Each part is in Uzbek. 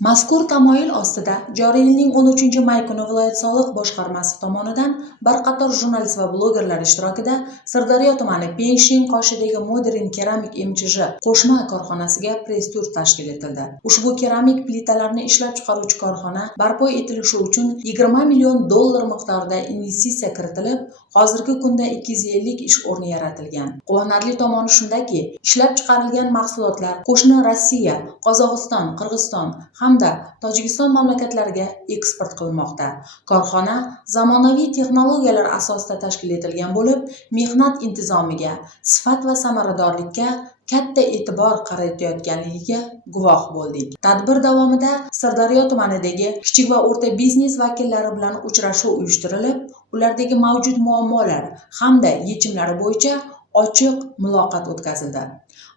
Mazkur tamoyil ostida joriy yilning 13-may kuni viloyat soliq boshqarmasi tomonidan bir qator jurnalist va blogerlar ishtirokida Sirdaryo tumani Penshin qoshidagi Modern keramik MChJ qo'shma korxonasiga press-tur tashkil etildi. Ushbu keramik plitalarni ishlab chiqaruvchi korxona barpo etilishi uchun $20 million miqdorida investitsiya kiritilib, hozirgi kunda 250 ish o'rni yaratilgan. Quvonarli tomoni shundaki, ishlab chiqarilgan mahsulotlar qo'shni Rossiya, Qozog'iston, Qirg'iziston hamda Tojikiston mamlakatlariga eksport qilinmoqda. Korxona zamonaviy texnologiyalar asosida tashkil etilgan bo'lib, mehnat intizomiga, sifat va samaradorlikka katta e'tibor qaratayotganligiga guvoh bo'ldik. Tadbir davomida Sirdaryo tumanidagi kichik va o'rta biznes vakillari bilan uchrashuv uyushtirilib, ulardagi mavjud muammolar hamda yechimlari bo'yicha ochiq muloqot o'tkazildi.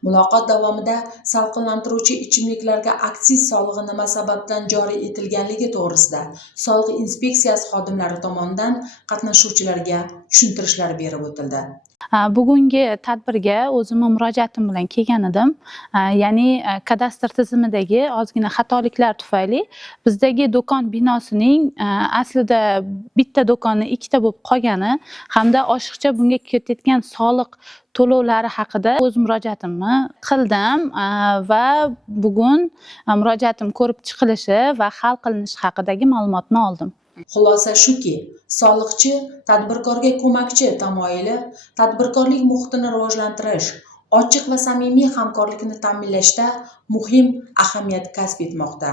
Muloqot davomida salqinlantiruvchi ichimliklarga aksiz solig'i nima sababdan joriy etilganligi to'g'risida soliq inspeksiyasi xodimlari tomonidan qatnashuvchilarga tushuntirishlar berib o'tildi. Bugungi tadbirga o'zimni murojaatim bilan kelgan edim. Ya'ni kadastr tizimidagi ozgina xatoliklar tufayli bizdagi do'kon binosining aslida bitta do'konni ikkita bo'lib qolgani hamda oshiqcha bunga ketayotgan soliq to'lovlari haqida o'z murojaatimni qildim va bugun murojaatim ko'rib chiqilishi va hal qilinishi haqidagi ma'lumotni oldim. Xulosa shuki, soliqchi tadbirkorga ko'makchi tamoyili tadbirkorlik muhitini rivojlantirish, ochiq va samimiy hamkorlikni ta'minlashda muhim ahamiyat kasb etmoqda.